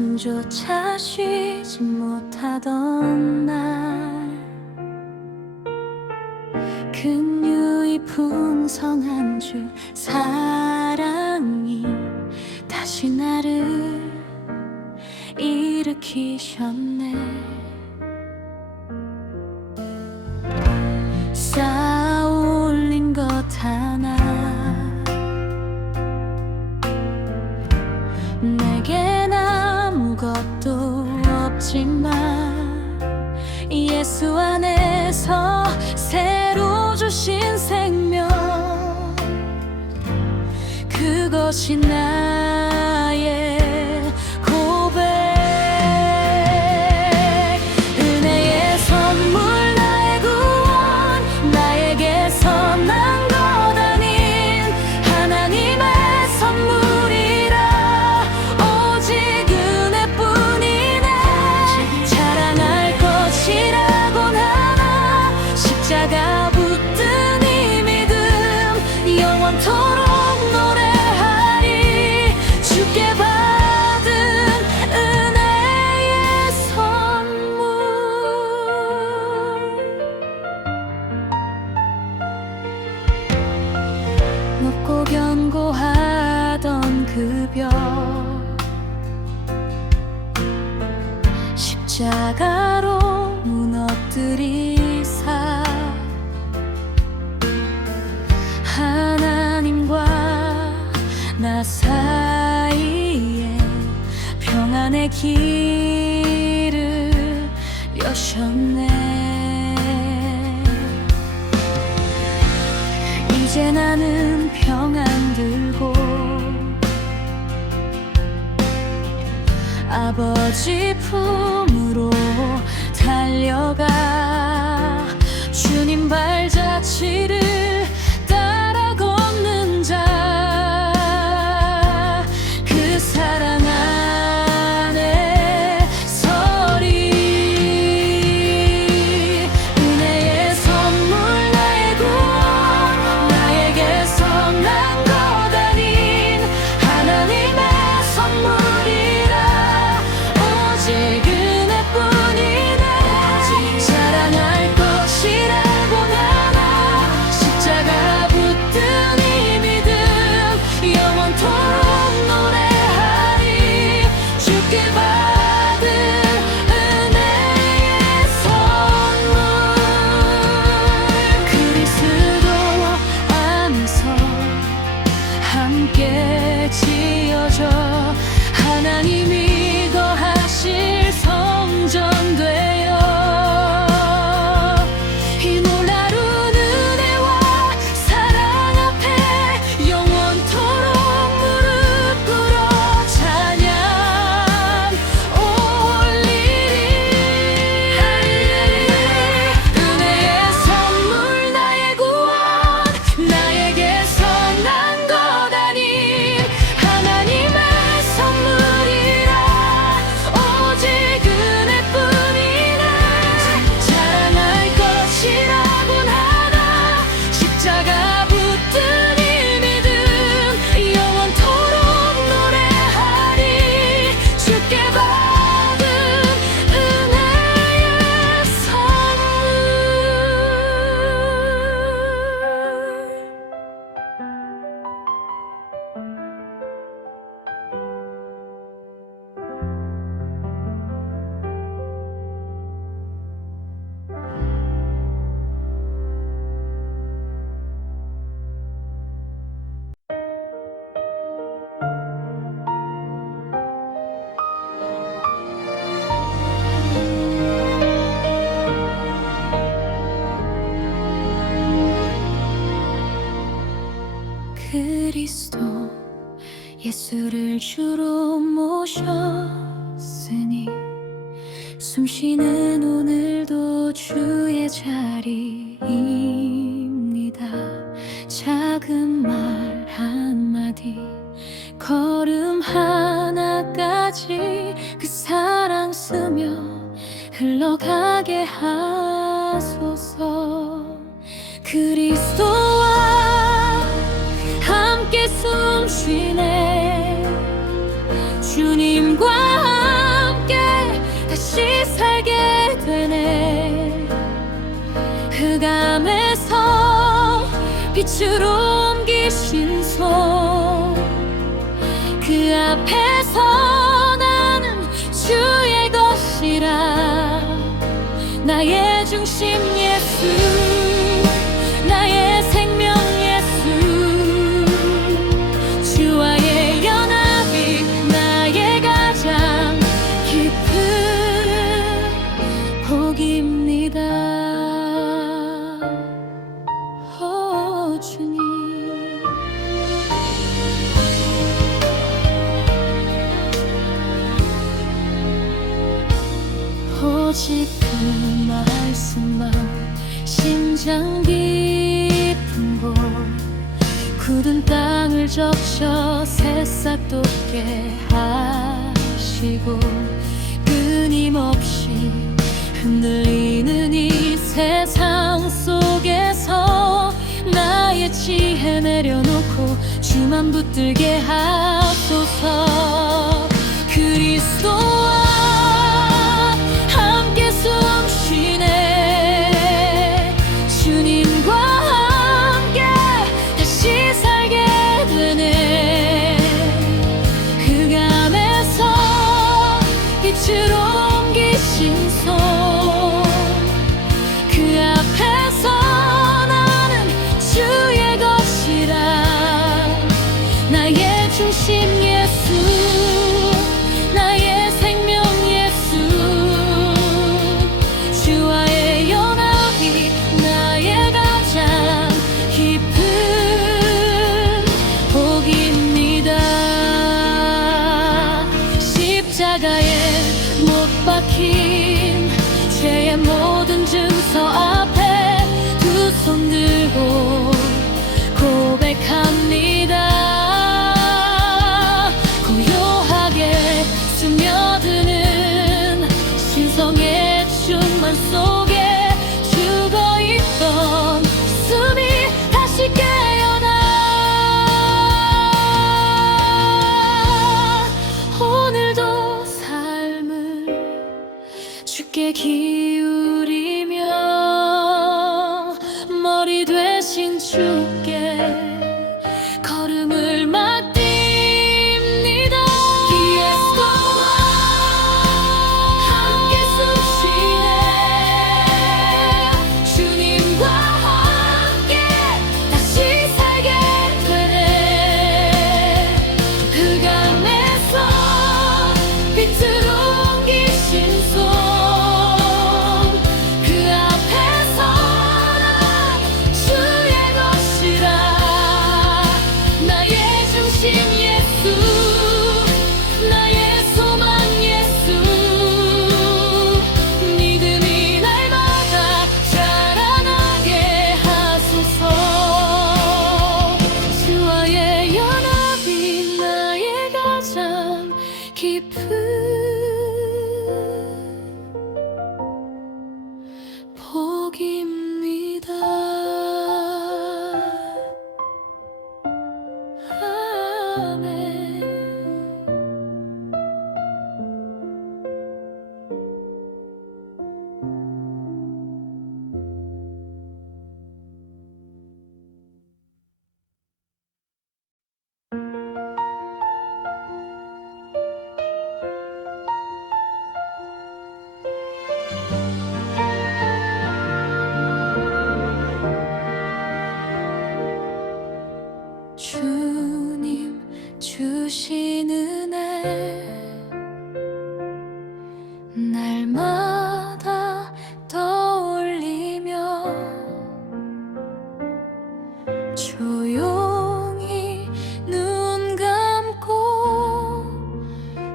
숨조차 쉬지 못하던 날 근유의 풍성한 주 사랑이 다시 나를 일으키셨네. 쌓아 올린 것 하나 내겐 아무것도 없지만 예수 안에서 새로 주신 생명, 그것이 나의 고백. 은혜의 선물 나의 구원, 나에게서 난 것 아닌 하나님의 선물이라 오직 은혜뿐이네. 자랑할 것이라곤 하나 십자가 붙든 이 믿음 영원토록 노래하리. 주께 받은 은혜의 선물. 높고 견고하던 그 벽 십자가로 무너뜨리사 하나님과 나 사이에 평안의 길을 여셨네. 이제 나는 평안 들고 아버지 품으로 달려가 주님 발자취를 따라 걷는 자, 그 사랑 안에 서리. 은혜의 선물 나의 구원, 나에게서 난 것 아닌 하나님의 선물이라 오직 은혜뿐이네. 자랑할 것이라곤 하나 십자가 붙든 이 믿음 영원토록 노래하리. 주께 받은 은혜의 선물. 그리스도 안에서 함께 지어져 하나님이 거하실 성전 되어 이 놀라운 은혜와 사랑 앞에 영원토록 무릎 꿇어 찬양 올리리. 은혜의 선물 나의 구원, 나에게서 난 것 아닌 하나님의 선물이라 오직 은혜뿐이네. 자랑할 것이라곤 하나 십자가 붙든 이 믿음 영원토록 노래하리. 주께 받은 은혜의 선물. 그리스도 예수를 주로 모셨으니 숨쉬는 오늘도 주의 자리입니다. 작은 말 한마디 걸음 하나까지 그 사랑 쓰며 흘러가게 하소서. 그리스도와 함께 숨쉬네 주님과 빛으로 옮기신 손 그 앞에서 나는 주의 것이라 나의 중심 예수 나의 생명 예수 주와의 연합이 나의 가장 깊은 복입니다. 주님 오직 그 말씀만 심장 깊은 곳 굳은 땅을 적셔 새싹 돋게 하시고 끊임없이 흔들리는 이 세상 속에서 나의 지혜 내려놓고 주만 붙들게 하소서. 그리스도와 함께 숨쉬네 주님과 함께 다시 살게 되네 흑암에서 빛으로 옮기신 손 그 앞에서 나는 주의 것이라 나의 중심 예수 나의 생명 예수 주와의 연합이 나의 가장 깊은 복입니다. 십자가에 못 박힌 죄의 모든 증서 앞에 두 손 들고 고백합니다. 고요하게 스며드는 신성의 충만 속에 죽어있던 숨이 다시 깨어나 오늘도 삶을 주께 기울이며 머리 되신 주께 걸음을 맡깁니다. 예수와 함께 숨쉬네 주님과 함께 다시 살게 되네 흑암에서 빛으로 옮기신 손 그 앞에서 난 주의 것이라 나의 중심 예수 나의 소망 예수 믿음이 날마다 자라나게 하소서. 주와의 연합이 나의 가장 깊은 복입니다. 아멘. 주님 주신 은혜 날마다 떠올리며 조용히 눈 감고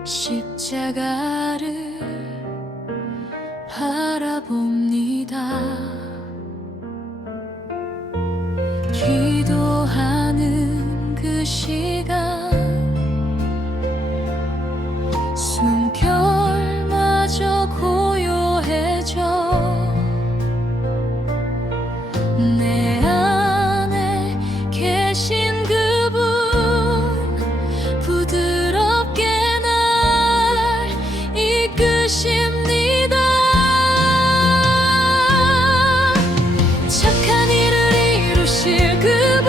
십자가를 바라봅니다. 기도하는 그 시간 숨결마저 고요해져 내 안에 계신 그분 부드럽게 날 이끄십니다. 착한 일을 이루실 그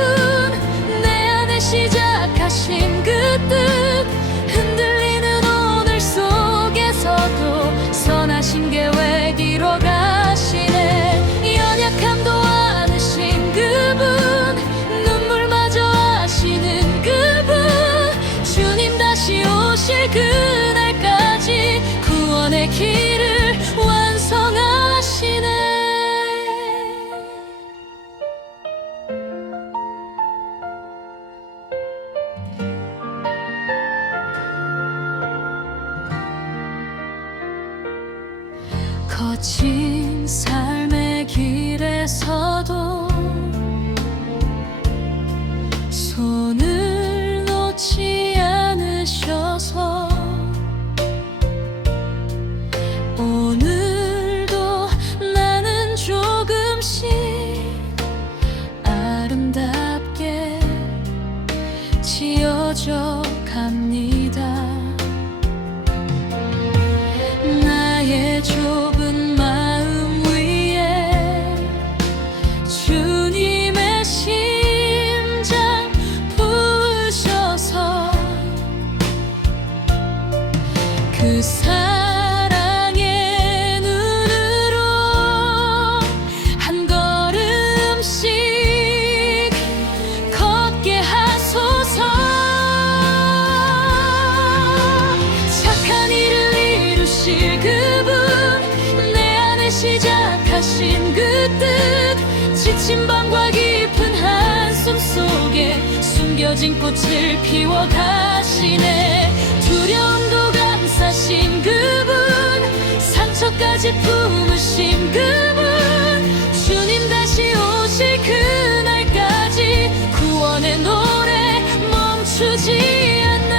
거친 삶의 길에서도 손을 놓지 않으셔서 오늘도 나는 조금씩 아름답게 지어져 갑니다. 나의 좁은 마음 위에 주님의 심장 부으셔서 그 사랑의 눈으로 한 걸음씩 걷게 하소서. 착한 일을 이루실 그분, 내 안에 시작하신 그 뜻, 지친 밤과 깊은 한숨 속에 숨겨진 꽃을 피워가시네. 두려움도 감싸신 그분, 상처까지 품으신 그분, 주님 다시 오실 그날까지 구원의 노래 멈추지 않네.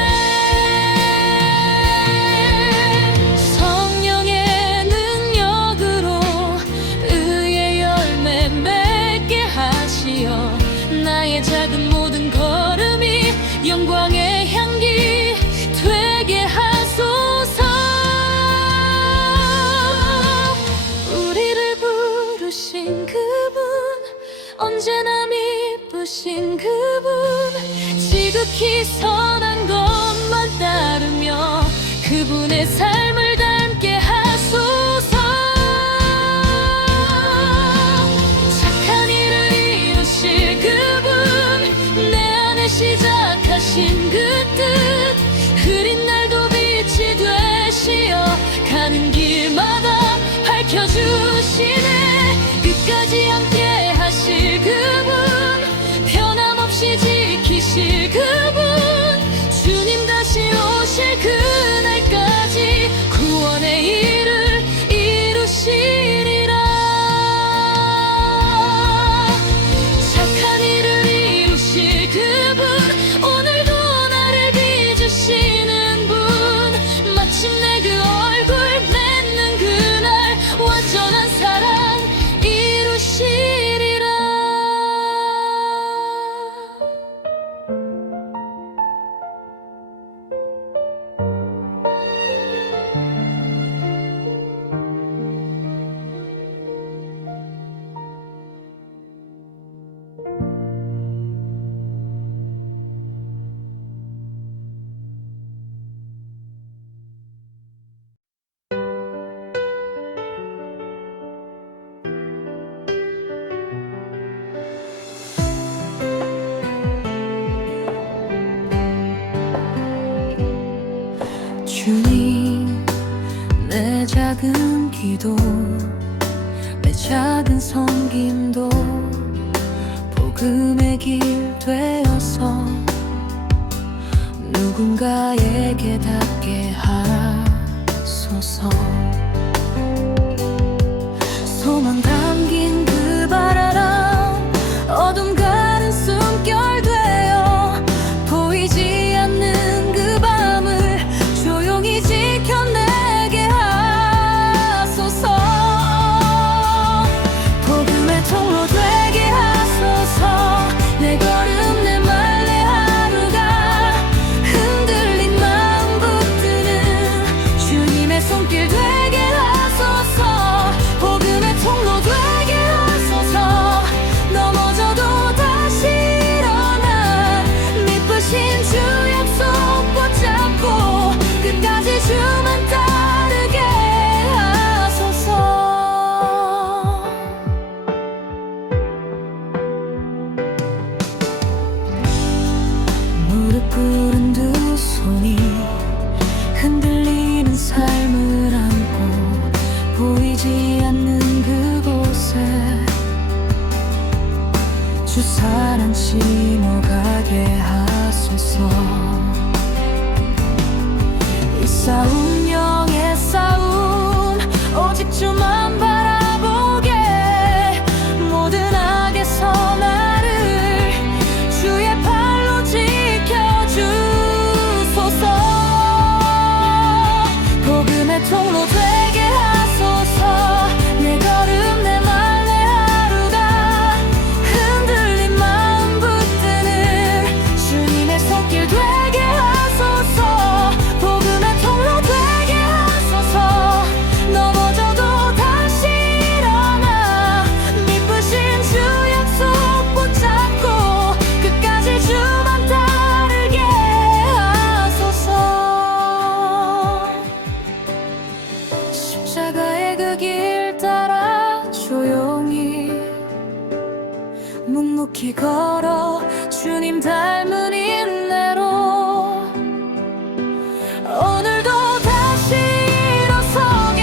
성령의 능력으로 의의 열매 맺게 하시어 나의 작은 모든 걸음이 영광의 향기 되게 하소서. 우리를 부르신 그분, 언제나 미쁘신 그분, 지극히 선한 것만 따르며 그분의 삶을 닮게 하소서. 착한 일을 이루실 그분, 내 안에 시작하신 그 뜻, 흐린 날도 빛이 되시어 가는 길마다 밝혀주시네. 끝까지 함께 하실 그분, 변함없이 지키실 그분, 주님 다시 오실 그날까지 구원의 일을 이루시리라. 착한 일을 이루실 그분, 오늘도 나를 빚으시는 분, 마침내 그 얼굴 맺는 그날 완전한 사랑 이루시리라. 주님, 내 작은 기도, 내 작은 섬김도 복음의 길 되어서 누군가에게 닿게 하소서. 소망 담긴 그 바라람, 어둠 가른 숨결 되어 보이지 않는 그 밤을 조용히 지켜내게 하소서. 복음의 통로 되게 하소서. 내 걸음 내 말 내 하루가 흔들린 마음 붙드는 주님의 손길 되게 하소서. 복음의 통로 되게 하소서. 넘어져도 다시 일어나 미쁘신 주 약속 붙잡고 끝까지 주만 따르게 하소서. 무릎 꿇은 두 손이 흔들리는 삶을 안고 보이지 않는 그곳에 주 사랑 심어가게 하소서. 이 싸움 영의 싸움, 오직 주만 바라보게 모든 악에서 나를 주의 팔로 지켜주소서. 복음의 통로 되게 하소서. 내 걸음 내 말 내 하루가 흔들린 마음 붙드는 주님의 손길 되게 하소서. 복음의 통로 되게 하소서. 넘어져도 다시 일어나 미쁘신 주 약속 붙잡고 끝까지 주만 따르게 하소서. 십자가의 그 길 따라 조용히 묵묵히 걸어 주님 닮은 인내로 오늘도 다시 일어서게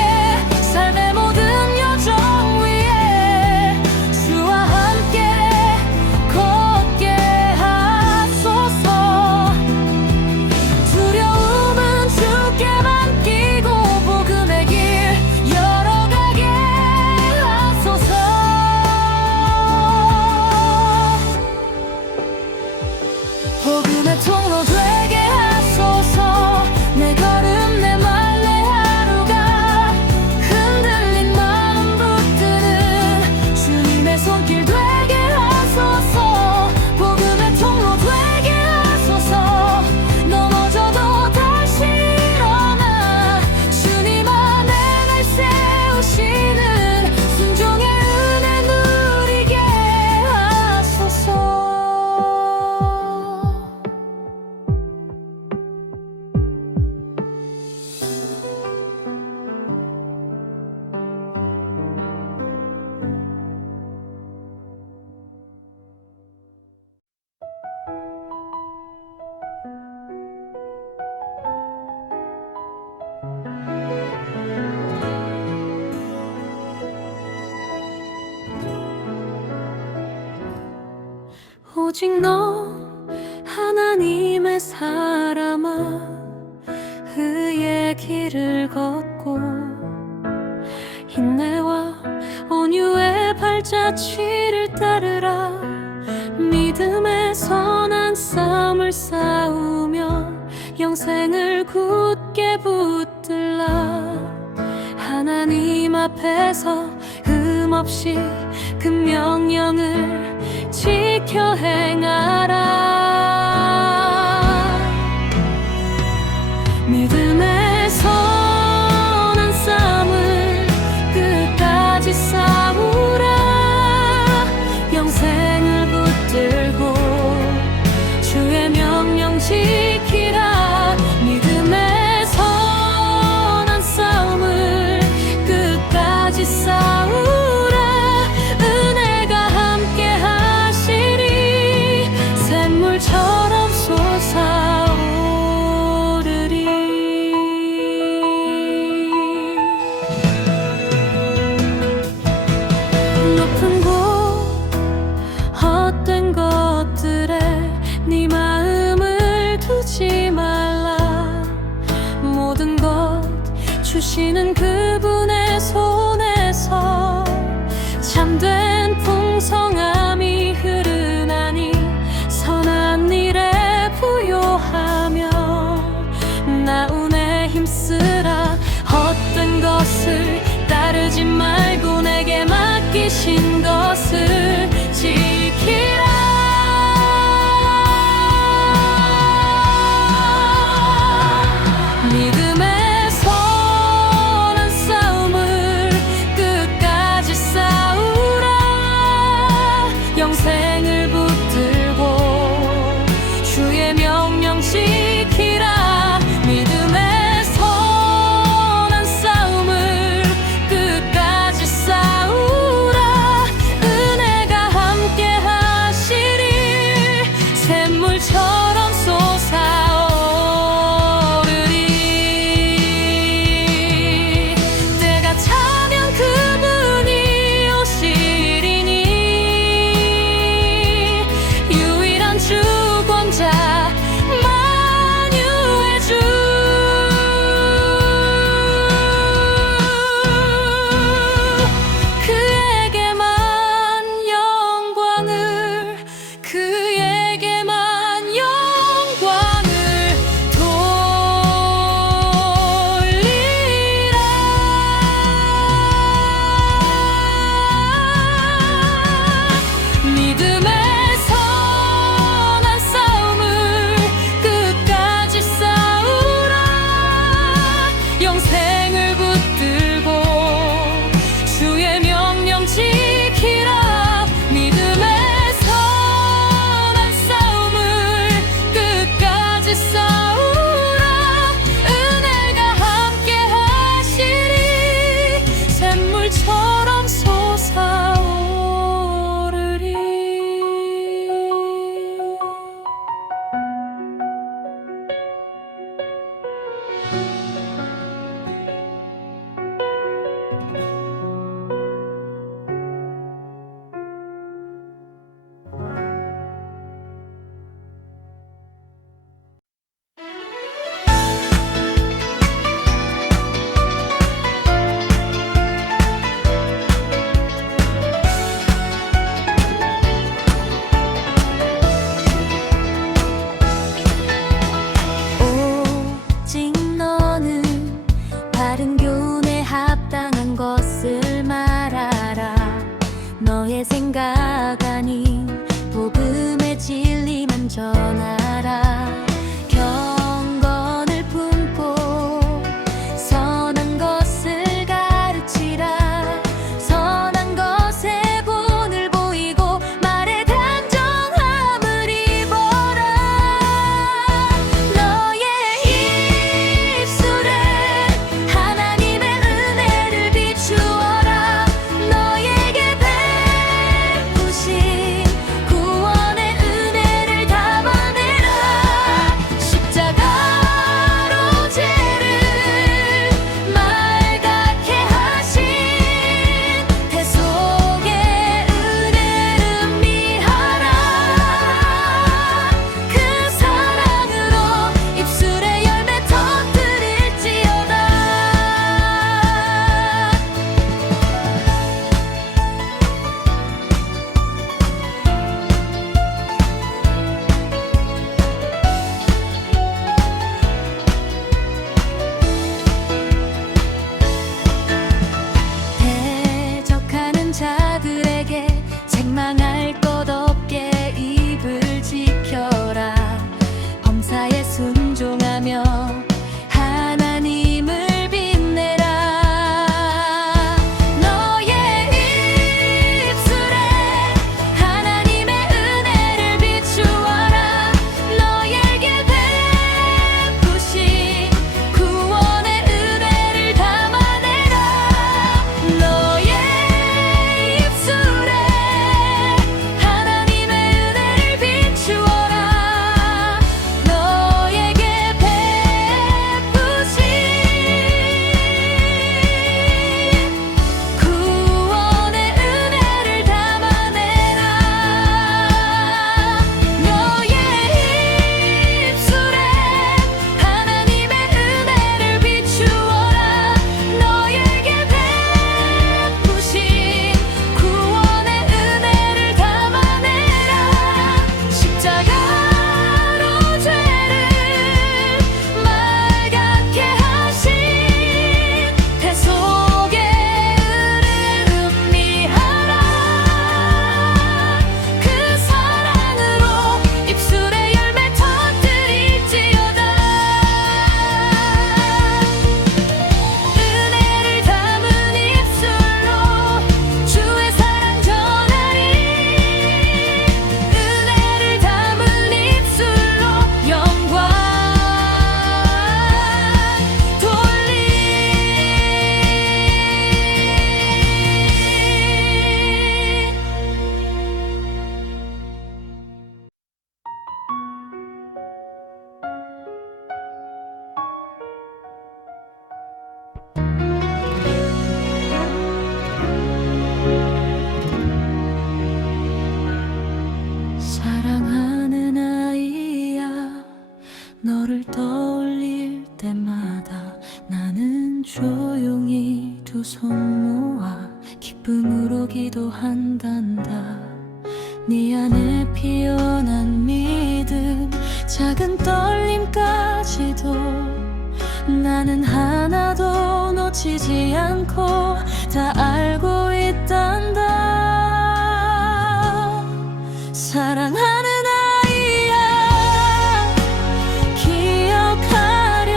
삶의 모든 여정 위에 주와 함께 걷게 하소서. 두려움은 주께 맡기고 복음의 길 열어가게 하소서. 복음의 통로 되게 하소서. 내 걸음 내 말 내 하루가 흔들린 마음 붙드는 주님의 손길 되게 하소서. 복음의 통로 되게 하소서. 넘어져도 다시 일어나 주님 안에 날 세우시는 순종의 은혜 누리게 하소서. 오직 너 하나님의 사람아 그의 길을 걷고 인내와 온유의 발자취를 따르라. 믿음의 선한 싸움을 싸우며 영생을 굳게 붙들라. 하나님 앞에서 흠없이 그 명령을 지켜 행하라. 믿음의 선한 싸움을 끝까지 싸우라. 영생을 붙들고 주의 명령 지키라. 믿음의 선한 싸움을 끝까지 싸우라. 은혜가 함께 하시리. 샘물처럼 솟아오르리. 높은 곳 헛된 것들에 네 마음을 두지 말라. 모든 것 주시는 그분의 손에서 참된 풍성함이 흐르나니 선한 일에 부요하며 나운에 힘쓰라. 헛된 것을 따르지 말고 내게 맡기신 것을 지키라. 믿음의 선한 싸움을 끝까지 싸우라. 영생을 붙들고 주의 명령 지키라. 믿음의 선한 싸움을 끝까지 싸우라. 은혜가 함께 하시리. 샘물처럼 솟아오르리. 때가 차면 그분이 오시리니 유일한 주권자 만유의 주. 떠올릴 때마다 나는 조용히 두 손 모아 기쁨으로 기도한단다. 네 안에 피어난 믿음, 작은 떨림까지도 나는 하나도 놓치지 않고 다 알고 있단다. 사랑하는 아이야, 기억하렴.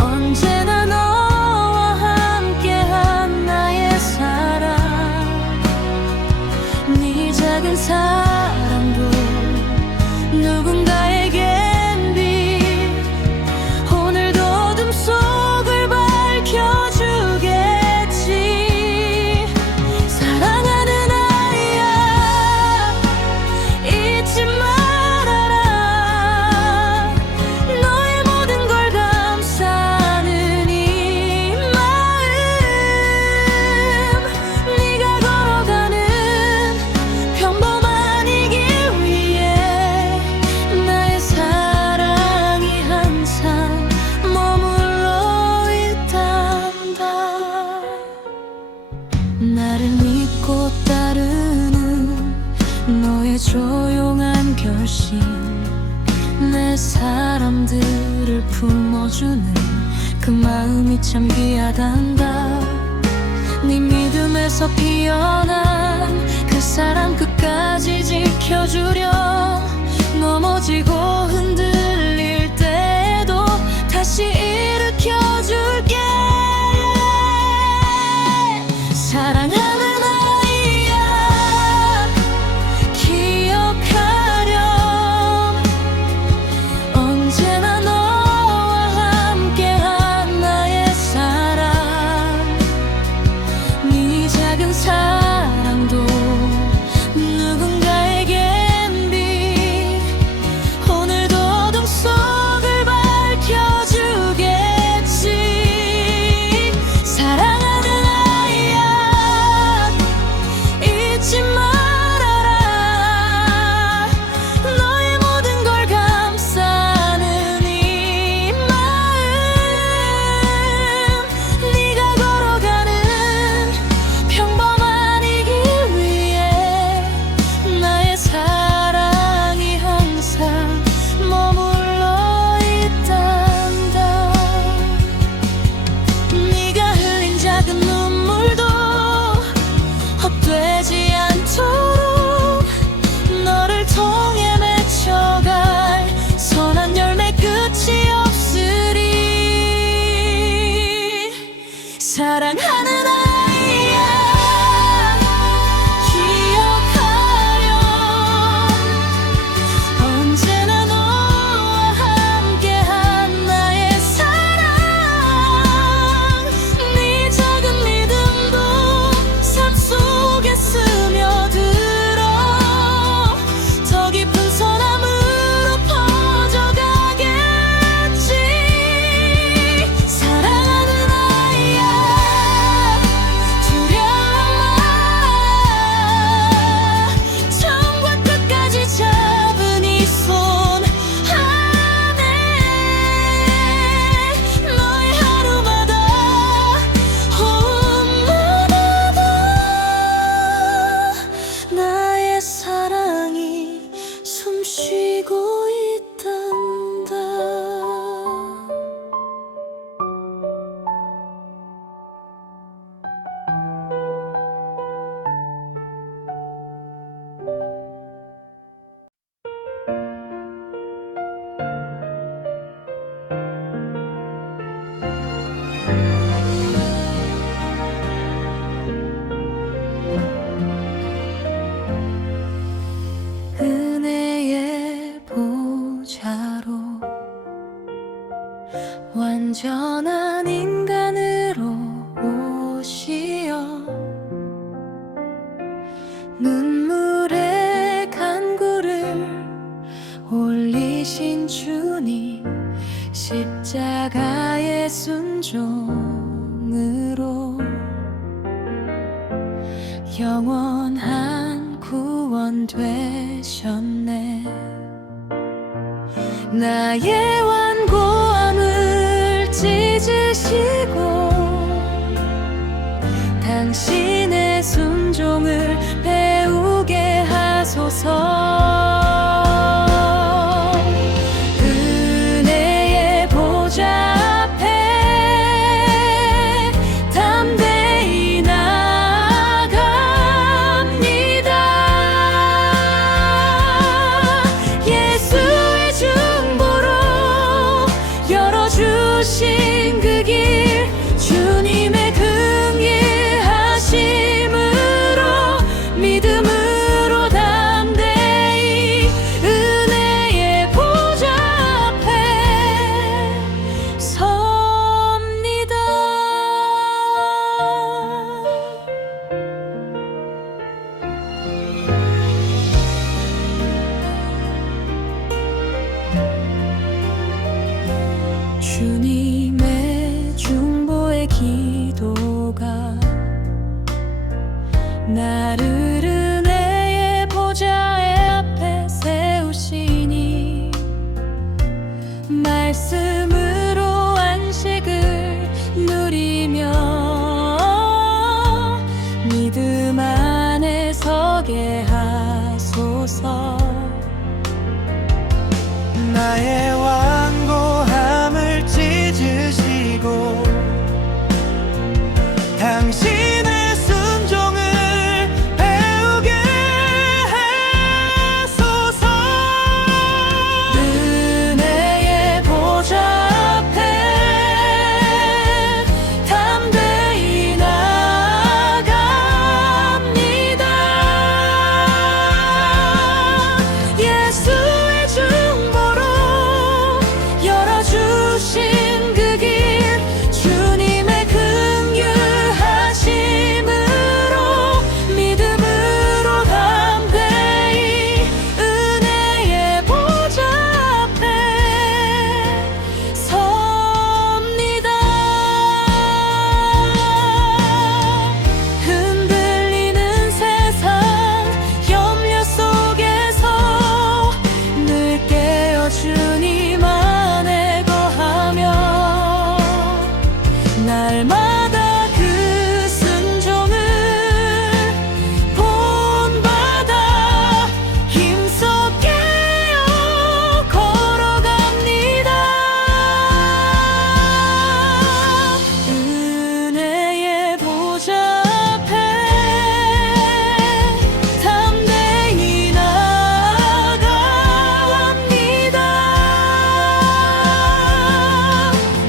언제나 너와 함께한 나의 사랑. 네 작은 사랑도 누군가에겐 빛, 오늘도 어둠 속을 밝혀주겠지. 사랑하는 아이야, 잊지 말아라. 너의 모든 걸 감싸는 이 마음. 네가 걸어가는 평범한 이 길 위에 나의 사랑이 항상 머물러 있단다. 나를 믿고 따르는 너의 조용한 결심, 내 사람들을 품어주는 그 마음이 참 귀하단다. 네 믿음에서 피어난 그 사랑 끝까지 지켜주렴. 넘어지고 흔들릴 때에도 다시 일으켜줄게. 사랑하는 아이야, 기억하렴. 언제나 너와 함께한 나의 사랑. 네 작은 사랑도 누군가에겐 빛, 오늘도 어둠 속을 밝혀주겠지. 사랑하는 아이야, 잊지 말아라. 너의 모든 걸 감싸는 이 마음. 네가 걸어가는 평범한 이 길 위에 나의 사랑이 항상 머물러 있단다. 네가 흘린 작은 눈물도 헛되지 않도록 너를 통해 맺혀갈 선한 열매 끝이 없으리. 사랑하는 아이야, 기억하렴. 언제나 너와 함께한 나의 사랑. 네 작은 믿음도 삶 속에 스며들어 더 깊은 선함으로 퍼져가겠지. 사랑하는 아이야, 두려워 마. 처음과 끝까지 잡은 이 손 안에 너의 하루마다 호흡마다 나의 사랑이 숨쉬고 있단다. 은혜의 보좌로 완전한 인간으로 오시어 눈물의 간구를 올리신 주님, 십자가의 순종으로 영원한 구원 되셨네. 나의 완고함을 찢으시고 당신의 순종을 배우게 하소서. 은혜의 보좌 앞에 담대히 나아갑니다. 예수의 중보로 열어주신 그 길, 주님의 긍휼하심으로 믿음으로 담대히 은혜의 보좌 앞에 섭니다. 주님의 중보의 기도가 나를 은혜의 보좌의 앞에 세우시니 말씀으로 안식을 누리며 믿음 안에 서게 하소서. 나의 완고함을 찢으시고 당신의 순종을 배우게 하소서. 은혜의 보좌 앞에 담대히 나아갑니다. 예수의 중보로 열어주신 그 길, 주님의 긍휼하심으로 믿음으로 담대히 은혜의 보좌 앞에 섭니다. 흔들리는 세상 염려 속에서 늘 깨어 주님 안에 거하며 날마다 그 순종을 본받아 힘써 깨어 걸어갑니다. 은혜의 보좌 앞에 담대히 나아갑니다.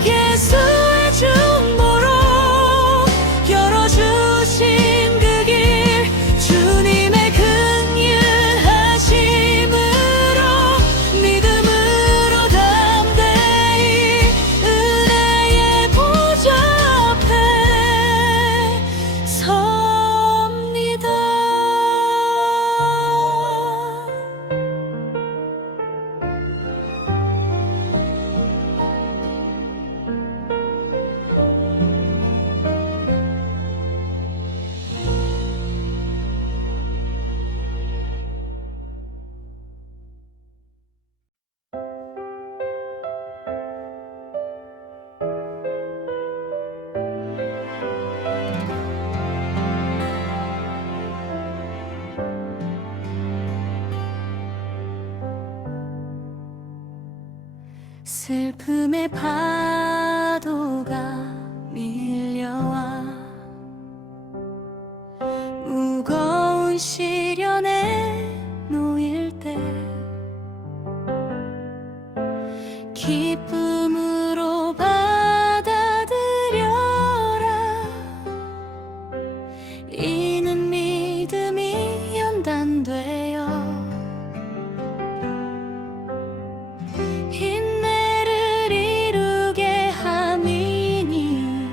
예수의 중보로 열어주신 그 길, 주님의 긍휼하심으로 믿음으로 담대히 은혜의 보좌 앞에 섭니다. 슬픔의 파도가 밀려와 무거운 시련에 놓일 때 기쁨으로 받아들여라. 이는 믿음이 연단되어 인내를 이루게 함이니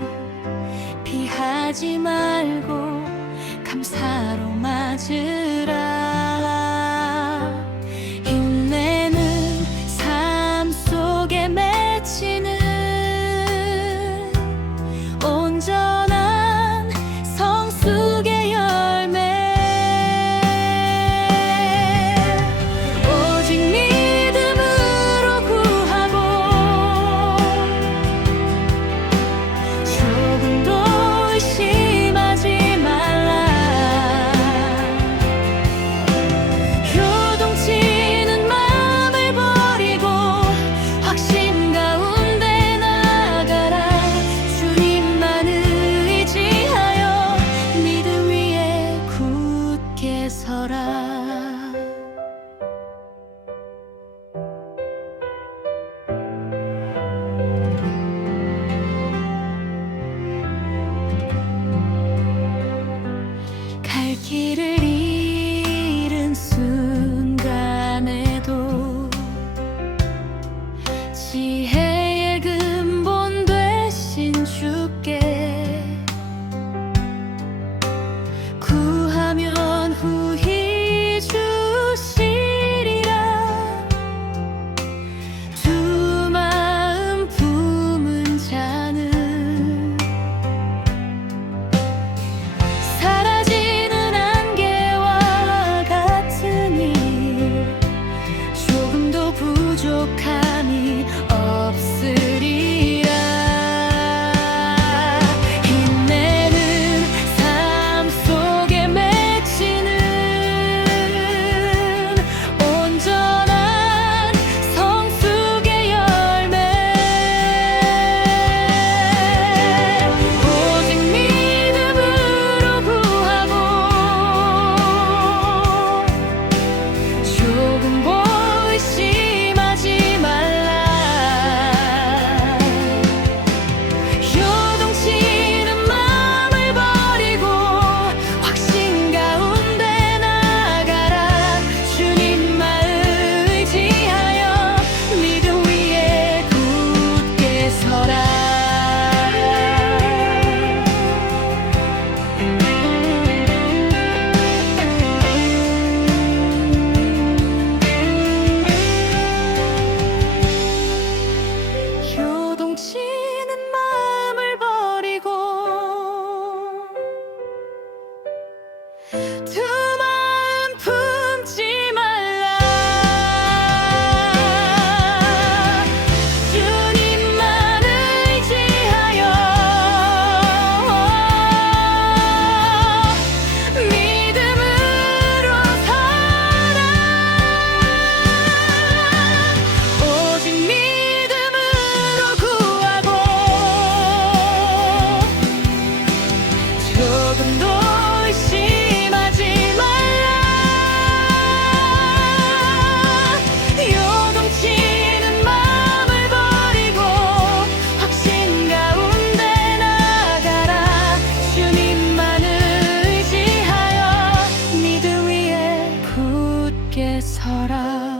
함께 서라.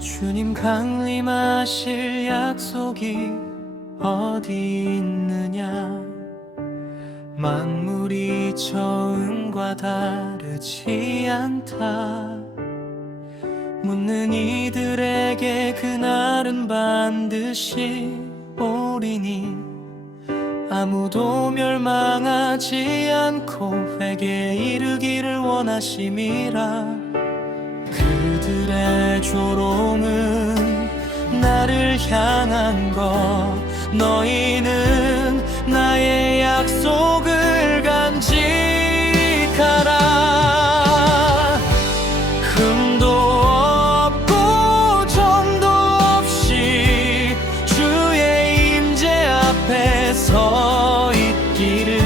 주님 강림하실 약속이 어디 있느냐. 만물이 처음과 다르지 않다. 묻는 이들에게 그날은 반드시 오리니 아무도 멸망하지 않고 회개에 이르기를 원하심이라. 그들의 조롱은 나를 향한 것. 너희는 나의 약속을 간직하라. 흠도 없고 점도 없이 주의 임재 앞에 서 있기를.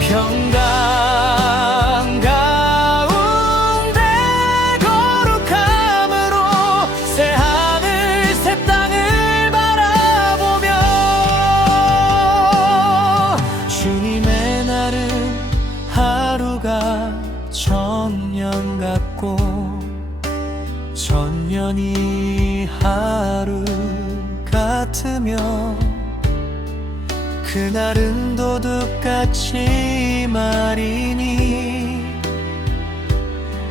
평강 천년 같고 천년이 하루 같으며 그날은 도둑같이 말이니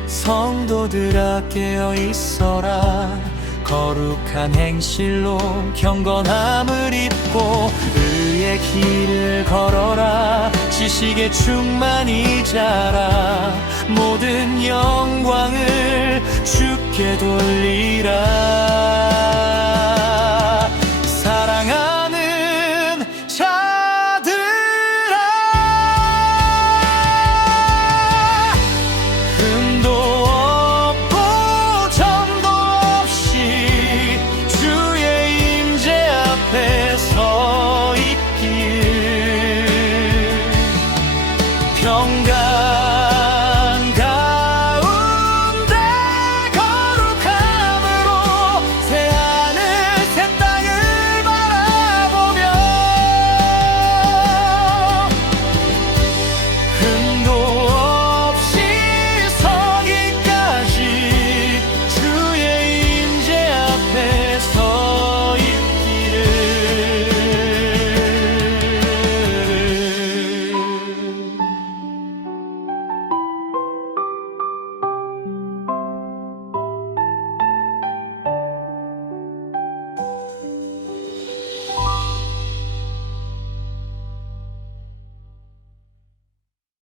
성도들아 깨어 있어라. 거룩한 행실로 경건함을 입고 의의 길을 걸어라. 지식의 충만이 자라. 모든 영광을 주께 돌리라.